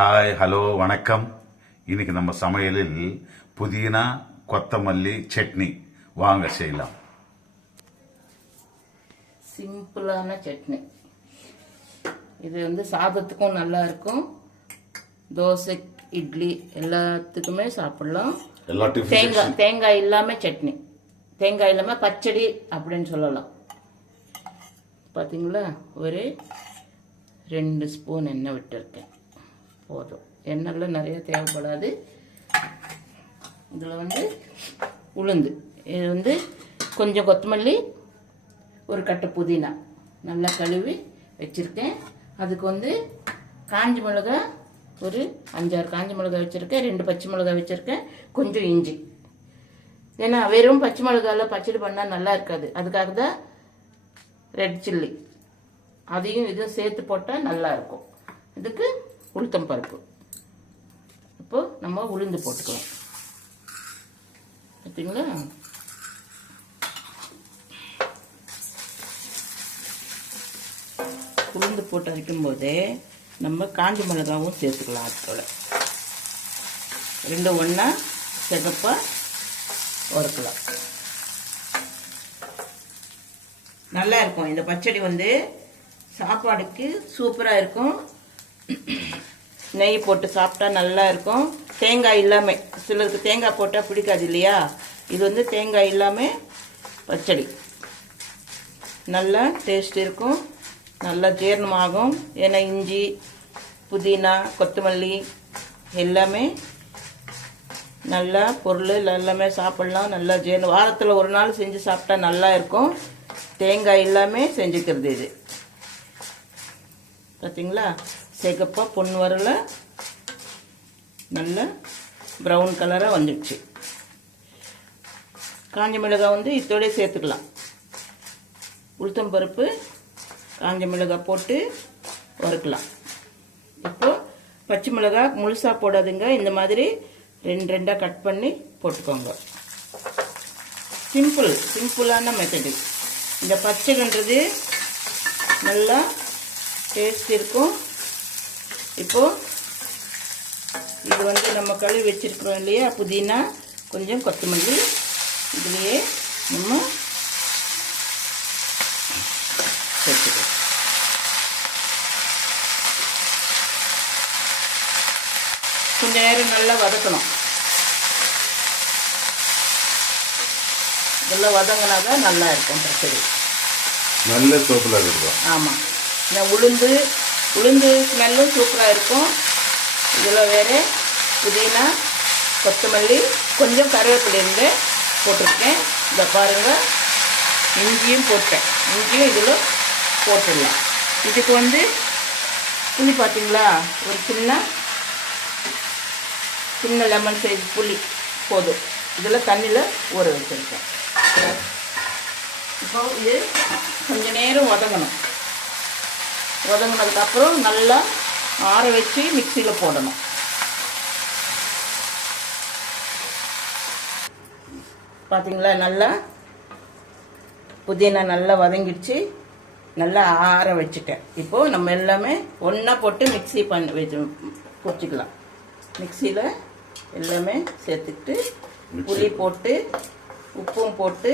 Hi hello வணக்கம். இன்னைக்கு நம்ம சமையலில் புதினா கொத்தமல்லி சட்னி வாங்க செய்யலாம். சிம்பிளான சட்னி. இது சாதத்துக்கும் நல்லா இருக்கும், தோசை இட்லி எல்லாத்துக்குமே சாப்பிடலாம். தேங்காய் இல்லாம சட்னி, தேங்காய் இல்லாம பச்சடி அப்படின்னு சொல்லலாம். பாத்தீங்களா, ஒரு 2 ஸ்பூன் எண்ணெய் விட்டுருக்கேன், போதும். எண்ணெய்லாம் நிறைய தேவைப்படாது. இதில் உளுந்து, இது கொஞ்சம் கொத்தமல்லி, ஒரு கட்டு புதினா நல்லா கழுவி வச்சுருக்கேன். அதுக்கு காஞ்ச மிளகாய் ஒரு 5-6 காஞ்ச மிளகாய் வச்சுருக்கேன், 2 பச்சை மிளகாய் வச்சுருக்கேன், கொஞ்சம் இஞ்சி. ஏன்னா வெறும் பச்சை மிளகாயில் பச்சடி பண்ணால் நல்லா இருக்காது, அதுக்காக தான் ரெட் சில்லி அதையும் இதுவும் சேர்த்து போட்டால் நல்லா இருக்கும். இதுக்கு உளுத்தம் பருப்பு. இப்போ நம்ம உளுந்து போட்டுக்கலாம். பார்த்தீங்களா, உளுந்து போட்டு அரைக்கும் போதே நம்ம காஞ்ச மிளகாவும் சேர்த்துக்கலாம். அதோட 2 ஒன்றா சிகப்பா வறுக்கலாம். நல்லா இருக்கும் இந்த பச்சடி. சாப்பாடுக்கு சூப்பராக இருக்கும். நெய் போட்டு சாப்பிட்டா நல்லா இருக்கும். தேங்காய் இல்லாமல், சிலருக்கு தேங்காய் போட்டால் பிடிக்காது இல்லையா, இது தேங்காய் இல்லாமல் பச்சடி நல்லா டேஸ்ட் இருக்கும், நல்லா ஜீரணமாகும். ஏன்னா இஞ்சி புதினா கொத்தமல்லி எல்லாமே நல்லா பொருள் எல்லாமே சாப்பிட்லாம். நல்லா ஜீரணம். வாரத்தில் ஒரு நாள் செஞ்சு சாப்பிட்டா நல்லா இருக்கும். தேங்காய் இல்லாமல் செஞ்சுக்கிறது இது. பார்த்தீங்களா, சிகப்பா பொண்ணு வரல, நல்ல ப்ரௌன் கலராக வந்துடுச்சு. காஞ்ச மிளகாய் இதோடய சேர்த்துக்கலாம். உளுத்தம் பருப்பு காஞ்ச மிளகாய் போட்டு வறுக்கலாம். இப்போ பச்சை மிளகாய் முழுசாக போடாதுங்க, இந்த மாதிரி 2 கட் பண்ணி போட்டுக்கோங்க. சிம்பிளான மெத்தடு. இந்த பச்சைன்றது நல்லா டேஸ்ட் இருக்கும். இப்போ இது நம்ம கழுவி வச்சிருக்கிறோம் இல்லையா, புதினா கொஞ்சம் கொத்தமல்லி இதுலேயே நம்ம சேர்த்துக்கலாம். கொஞ்ச நேரம் நல்லா வதக்கணும். இதெல்லாம் வதங்கினாதான் நல்லா இருக்கும் பச்சடி. நல்ல சூப்பராக இருக்கும். ஆமாம், இந்த உளுந்து ஸ்மெல்லும் சூப்பராக இருக்கும். இதில் வேறு புதினா கொத்தமல்லி கொஞ்சம் கருவேப்பிலை போட்டிருக்கேன். இதை பாருங்கள், இஞ்சியும் போட்டேன். இஞ்சியும் இதில் போட்டுடலாம். இதுக்கு புளி பார்த்தீங்களா, ஒரு சின்ன லெமன் சைஸ் புளி போதும். இதில் தண்ணியில் ஊற வச்சுருக்கேன். இப்போ இது கொஞ்சம் நேரம் வதங்கணும். வதங்கினதுக்கப்புறம் நல்லா ஆற வச்சு மிக்சியில் போடணும். பார்த்தீங்களா, நல்லா புதினா நல்லா வதங்கிடுச்சு, நல்லா ஆற வச்சுட்டேன். இப்போது நம்ம எல்லாமே ஒன்றா போட்டு மிக்சி பொரிச்சிக்கலாம். மிக்சியில் எல்லாமே சேர்த்துக்கிட்டு புளி போட்டு உப்பும் போட்டு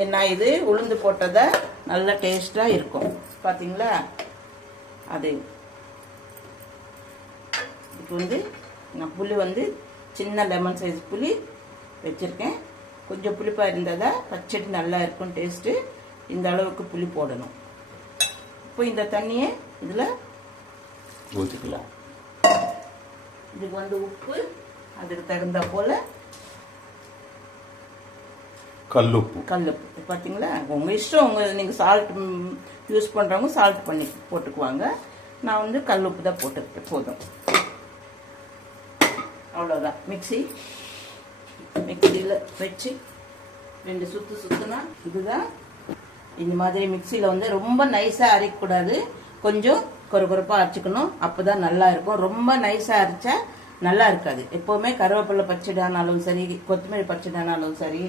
ஏன்னா இது உளுந்து போட்டதை நல்லா டேஸ்டாக இருக்கும். பார்த்தீங்களா, அது இதுக்கு நான் புளி சின்ன லெமன் சைஸ் புளி வச்சுருக்கேன். கொஞ்சம் புளிப்பாக இருந்தால் பச்சடி நல்லா இருக்கும் டேஸ்ட்டு. இந்த அளவுக்கு புளி போடணும். இப்போ இந்த தண்ணியை இதில் ஊற்றிக்கலாம். இதுக்கு உப்பு அதுக்கு தகுந்த போல் கல்லுப்பு. பார்த்தீங்களா, உங்கள் இஷ்டம். நீங்கள் சால்ட் யூஸ் பண்ணுறவங்க சால்ட் பண்ணி போட்டுக்குவாங்க. நான் கல்லுப்பு தான் போட்டுக்கிட்டேன், போதும். அவ்வளோதான். மிக்சியில் வச்சு 2 சுற்றுனா இதுதான். இந்த மாதிரி மிக்சியில் ரொம்ப நைஸாக அரைக்கக்கூடாது, கொஞ்சம் கொரகொரப்பாக அரைச்சிக்கணும். அப்போ தான் நல்லா இருக்கும். ரொம்ப நைஸாக அரைச்சா நல்லா இருக்காது. எப்போவுமே கருவேப்பிலை பச்சடி ஆனாலும் சரி, கொத்தமல்லி பச்சடி ஆனாலும் சரி,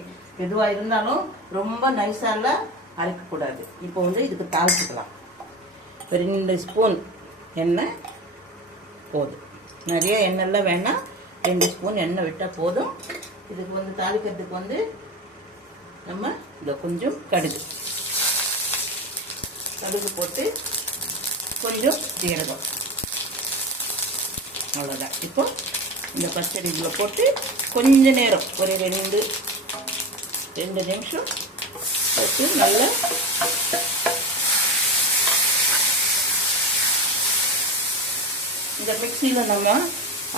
எதுவாக இருந்தாலும் ரொம்ப நைஸாலாம் அரைக்கக்கூடாது. இப்போ வந்து இதுக்கு தாளிச்சுக்கலாம். ஒரு 2 ஸ்பூன் எண்ணெய் போதும். நிறைய எண்ணெய்லாம் வேணாம், 2 ஸ்பூன் எண்ணெய் விட்டால் போதும். இதுக்கு வந்து தாளிக்கிறதுக்கு வந்து நம்ம இதை கொஞ்சம் கடுகு போட்டு கொஞ்சம் ஜீரகம், அவ்வளோதான். இப்போ இந்த பச்சடி இதில் போட்டு கொஞ்ச நேரம் ஒரு 2 நிமிஷம் போட்டு நல்லா இந்த மிக்சியில் நம்ம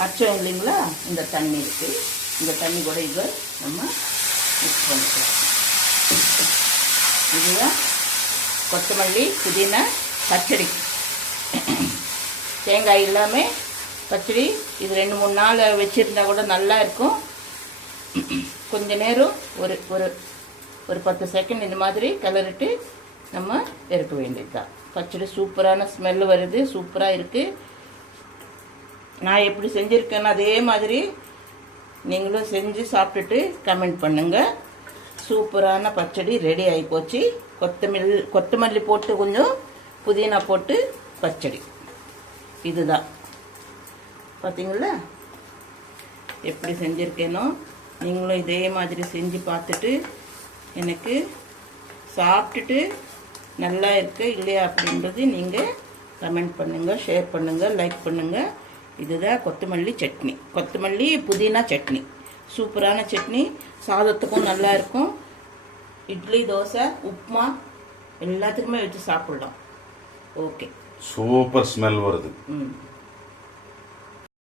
அரைச்சோம் இல்லைங்களா, இந்த தண்ணி இருக்குது, இந்த தண்ணி கூட இதை நம்ம மிக்ஸ் பண்ணிக்கலாம். இதுதான் கொத்தமல்லி புதினா பச்சடி. தேங்காய் இல்லாமல் பச்சடி இது 2-3 நாள் வச்சுருந்தா கூட நல்லா இருக்கும். கொஞ்ச நேரம் ஒரு ஒரு ஒரு 10 செகண்ட் இந்த மாதிரி கிளறிட்டு நம்ம இறக்க வேண்டியது தான். பச்சடி சூப்பரான ஸ்மெல் வருது, சூப்பராக இருக்குது. நான் எப்படி செஞ்சுருக்கேன்னு அதே மாதிரி நீங்களும் செஞ்சு சாப்பிட்டுட்டு கமெண்ட் பண்ணுங்கள். சூப்பரான பச்சடி ரெடி ஆகி போச்சு. கொத்தமல்லி போட்டு கொஞ்சம் புதினா போட்டு பச்சடி. இதுதான் பார்த்தீங்களா எப்படி செஞ்சுருக்கேனோ. நீங்களும் இதே மாதிரி செஞ்சு பார்த்துட்டு எனக்கு சாப்பிட்டுட்டு நல்லா இருக்கு இல்லையா அப்படின்றது நீங்கள் கமெண்ட் பண்ணுங்கள், ஷேர் பண்ணுங்கள், லைக் பண்ணுங்கள். இதுதான் கொத்தமல்லி சட்னி, கொத்தமல்லி புதினா சட்னி. சூப்பரான சட்னி, சாதத்துக்கும் நல்லா இருக்கும். இட்லி, தோசை, உப்புமா எல்லாத்துக்குமே வச்சு சாப்பிடலாம். ஓகே, சூப்பர் ஸ்மெல் வருது.